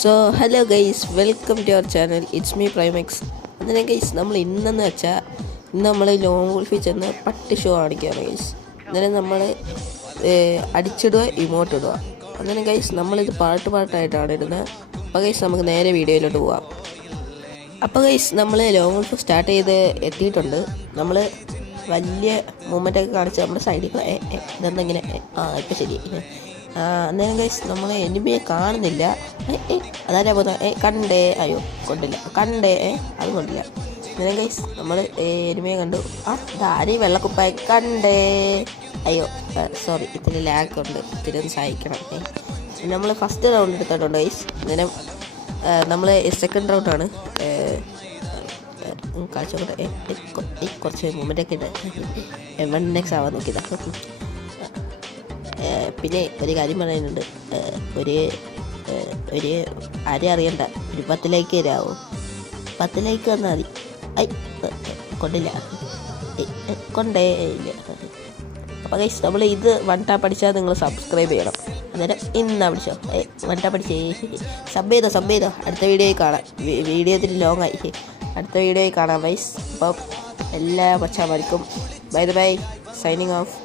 So hello guys, welcome to our channel. It's me Primex. അതിനെ guys നമ്മൾ ഇന്നെന്ന് വെച്ചാൽ ഇന്ന് നമ്മൾ ലോങ് ഗോൾഫിൽ ചെന്ന് പട്ടി ഷോ കാണിക്കുകയാണ് ഗൈസ്. അന്നേരം നമ്മൾ അടിച്ചിടുക, ഇമോട്ട് ഇടുക. അന്നേരം ഗൈസ് നമ്മളിത് പാട്ടായിട്ടാണ് ഇടുന്നത്. അപ്പോൾ ഗൈസ് നമുക്ക് നേരെ വീഡിയോയിലോട്ട് പോവാം. അപ്പോൾ ഗൈസ് നമ്മൾ ലോങ് ഗോൾഫ് സ്റ്റാർട്ട് ചെയ്ത് എത്തിയിട്ടുണ്ട്. നമ്മൾ വലിയ മൂവ്മെൻറ്റൊക്കെ കാണിച്ച് നമ്മുടെ സൈഡിൽ ഇതെന്തെങ്ങനെ ഇപ്പം ശരി. അന്നേരം ഗൈസ് നമ്മൾ എനിമിയെ കാണുന്നില്ല. അതാരാ പോകുന്നത്? കണ്ടേ, അയ്യോ കൊണ്ടില്ല, കണ്ടേ, അത് കൊണ്ടില്ല. അന്നേരം ഗൈസ് നമ്മൾ എനിമിയെ കണ്ടു. ആരെയും വെള്ളക്കുപ്പായി കണ്ടേ, അയ്യോ സോറി, ഇത്തിരി ലാഗ് ഉണ്ട്, ഇത്തിരി ഒന്ന് സഹായിക്കണം. നമ്മൾ ഫസ്റ്റ് റൗണ്ട് എടുത്തിട്ടുണ്ട് ഗൈസ്. അന്നേരം നമ്മൾ സെക്കൻഡ് റൗണ്ടാണ് കാഴ്ച കുറച്ച് മൂവ്മെൻറ്റൊക്കെ ഉണ്ട്. 1x ആവാൻ നോക്കിയതാണ്. പിന്നെ ഒരു കാര്യം പറയാനുണ്ട്. ഒരു ആരെയും അറിയണ്ട, ഒരു 10 ലൈക്ക് തരാമോ? 10 ലൈക്ക് വന്നാൽ മതി. കൊണ്ടില്ല, കൊണ്ടേ ഇല്ല. അപ്പോൾ ഗൈസ് നമ്മൾ ഇത് 1 ടാപ്പ് അടിച്ചാൽ നിങ്ങൾ സബ്സ്ക്രൈബ് ചെയ്യണം. അന്നേരം ഇന്നാ പിടിച്ചോ, 1 ടാപ്പ് അടിച്ചേ, സബ് ചെയ്തോ. അടുത്ത വീഡിയോയിൽ കാണാം. വീഡിയോ ഇത്തിരി ലോങ് ആയി. അടുത്ത വീഡിയോയിൽ കാണാം ഗൈസ്. അപ്പം എല്ലാ മച്ചാന്മാർക്കും ബൈ, സൈനിങ് ഓഫ്.